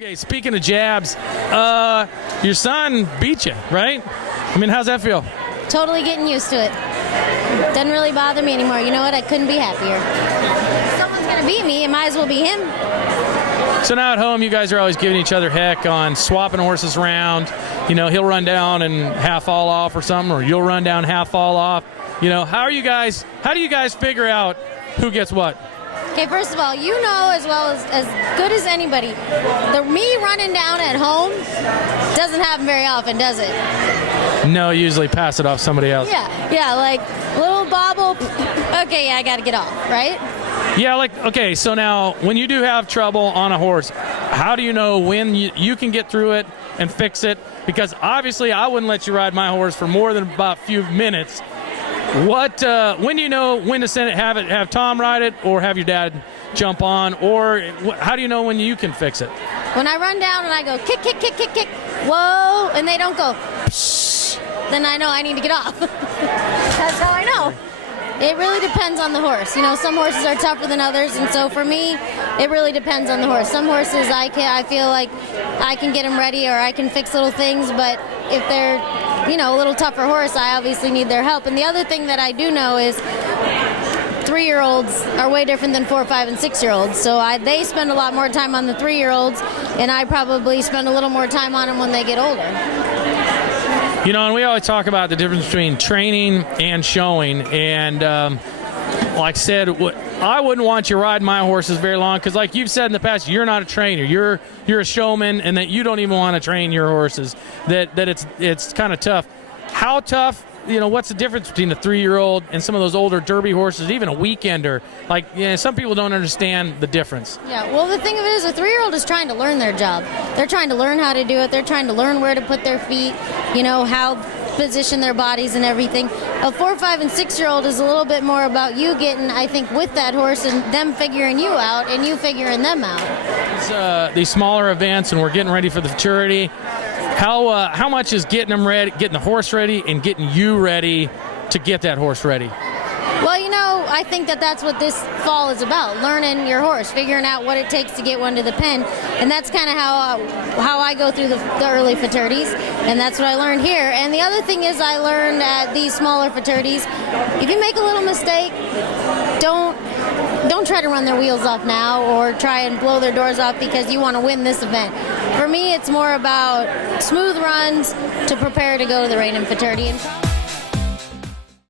Okay, speaking of jabs, your son beat you, right? I mean, how's that feel? Totally getting used to it. Doesn't really bother me anymore. You know what? I couldn't be happier. If someone's going to beat me, it might as well be him. So now at home, you guys are always giving each other heck on swapping horses around. You know, he'll run down and half fall off or something, or you'll run down half fall off. You know, how do you guys figure out who gets what? Okay, first of all, you know as well as good as anybody, me running down at home doesn't happen very often, does it? No, usually pass it off somebody else. Yeah, like little bobble, okay, yeah, I got to get off, right? Yeah, okay, so now when you do have trouble on a horse, how do you know when you can get through it and fix it? Because obviously I wouldn't let you ride my horse for more than about a few minutes. When do you know when to send it, have Tom ride it, or have your dad jump on, or how do you know when you can fix it? When I run down and I go kick, kick, kick, kick, kick, whoa, and they don't go psh, then I know I need to get off. That's how I know. It really depends on the horse. You know, some horses are tougher than others, and so for me, it really depends on the horse. Some horses I feel like I can get them ready or I can fix little things, but if they're, you know, a little tougher horse, I obviously need their help. And the other thing that I do know is 3-year-olds are way different than 4, 5, and 6-year-olds. So they spend a lot more time on the 3-year-olds, and I probably spend a little more time on them when they get older. You know, and we always talk about the difference between training and showing. And like I said, I wouldn't want you riding my horses very long because, like you've said in the past, you're not a trainer. You're a showman, and that you don't even want to train your horses. That it's kind of tough. How tough? You know, what's the difference between a 3-year-old and some of those older Derby horses, even a weekender? Like, yeah, some people don't understand the difference. Yeah, well, the thing of it is, a 3-year-old is trying to learn their job. They're trying to learn how to do it. They're trying to learn where to put their feet, you know, how position their bodies and everything. A 4, 5, and 6-year-old is a little bit more about you getting, I think, with that horse and them figuring you out and you figuring them out. These smaller events, and we're getting ready for the Futurity. How much is getting them ready, getting the horse ready, and getting you ready to get that horse ready? Well, you know, I think that's what this fall is about, learning your horse, figuring out what it takes to get one to the pen. And that's kind of how I go through the early Futurities, and that's what I learned here. And the other thing is I learned at these smaller Futurities, if you make a little mistake, don't try to run their wheels off now or try and blow their doors off because you want to win this event. For me, it's more about smooth runs to prepare to go to the Reign Futurity.